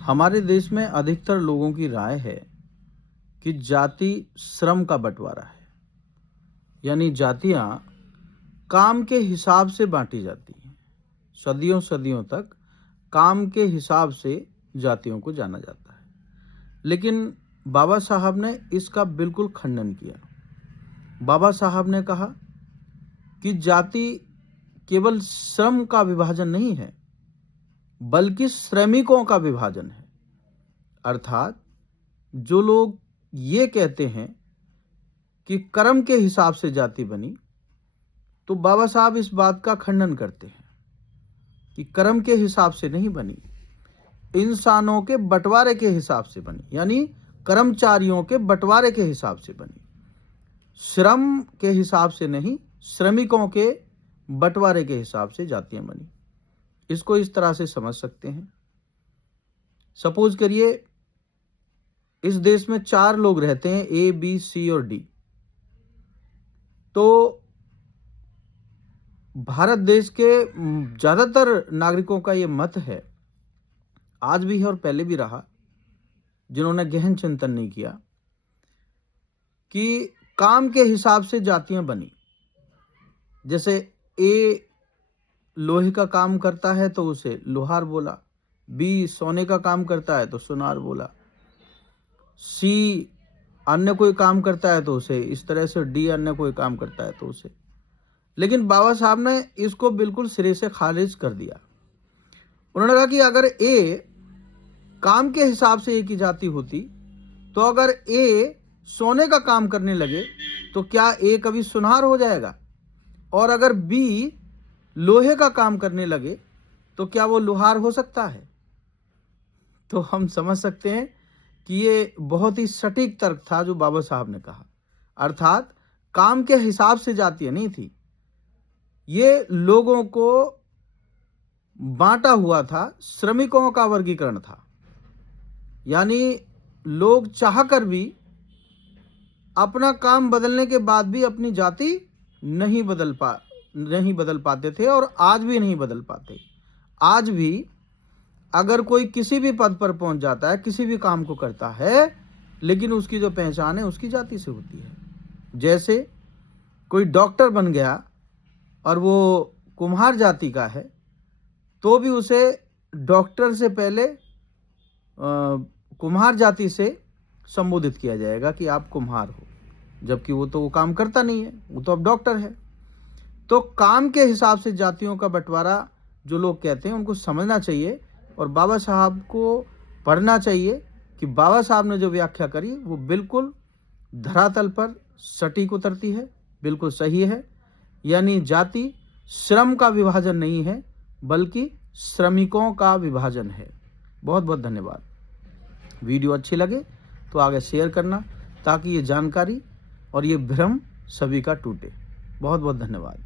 हमारे देश में अधिकतर लोगों की राय है कि जाति श्रम का बंटवारा है, यानी जातियां काम के हिसाब से बांटी जाती हैं। सदियों सदियों तक काम के हिसाब से जातियों को जाना जाता है, लेकिन बाबा साहब ने इसका बिल्कुल खंडन किया। बाबा साहब ने कहा कि जाति केवल श्रम का विभाजन नहीं है, बल्कि श्रमिकों का विभाजन है। अर्थात जो लोग ये कहते हैं कि कर्म के हिसाब से जाति बनी, तो बाबा साहब इस बात का खंडन करते हैं कि कर्म के हिसाब से नहीं बनी, इंसानों के बंटवारे के हिसाब से बनी, यानी कर्मचारियों के बंटवारे के हिसाब से बनी। श्रम के हिसाब से नहीं, श्रमिकों के बंटवारे के हिसाब से जातियां बनी। इसको इस तरह से समझ सकते हैं। सपोज करिए इस देश में 4 लोग रहते हैं, ए, बी, सी और डी। तो भारत देश के ज्यादातर नागरिकों का यह मत है, आज भी है और पहले भी रहा, जिन्होंने गहन चिंतन नहीं किया, कि काम के हिसाब से जातियां बनी। जैसे ए लोहे का काम करता है तो उसे लोहार बोला, बी सोने का काम करता है तो सुनार बोला, सी अन्य कोई काम करता है तो उसे इस तरह से, डी अन्य कोई काम करता है तो उसे। लेकिन बाबा साहब ने इसको बिल्कुल सिरे से खारिज कर दिया। उन्होंने कहा कि अगर ए काम के हिसाब से ए की जाति होती, तो अगर ए सोने का काम करने लगे तो क्या ए कभी सुनार हो जाएगा? और अगर बी लोहे का काम करने लगे तो क्या वो लोहार हो सकता है? तो हम समझ सकते हैं कि ये बहुत ही सटीक तर्क था जो बाबा साहब ने कहा। अर्थात काम के हिसाब से जातियां नहीं थी, ये लोगों को बांटा हुआ था, श्रमिकों का वर्गीकरण था। यानी लोग चाहकर भी अपना काम बदलने के बाद भी अपनी जाति नहीं बदल पाते थे, और आज भी नहीं बदल पाते। आज भी अगर कोई किसी भी पद पर पहुंच जाता है, किसी भी काम को करता है, लेकिन उसकी जो पहचान है उसकी जाति से होती है। जैसे कोई डॉक्टर बन गया और वो कुम्हार जाति का है, तो भी उसे डॉक्टर से पहले कुम्हार जाति से संबोधित किया जाएगा कि आप कुम्हार हो, जबकि वो तो वो काम करता नहीं है, वो तो अब डॉक्टर है। तो काम के हिसाब से जातियों का बंटवारा जो लोग कहते हैं उनको समझना चाहिए, और बाबा साहब को पढ़ना चाहिए कि बाबा साहब ने जो व्याख्या करी वो बिल्कुल धरातल पर सटीक उतरती है, बिल्कुल सही है। यानी जाति श्रम का विभाजन नहीं है, बल्कि श्रमिकों का विभाजन है। बहुत बहुत धन्यवाद। वीडियो अच्छी लगे तो आगे शेयर करना, ताकि ये जानकारी और ये भ्रम सभी का टूटे। बहुत बहुत धन्यवाद।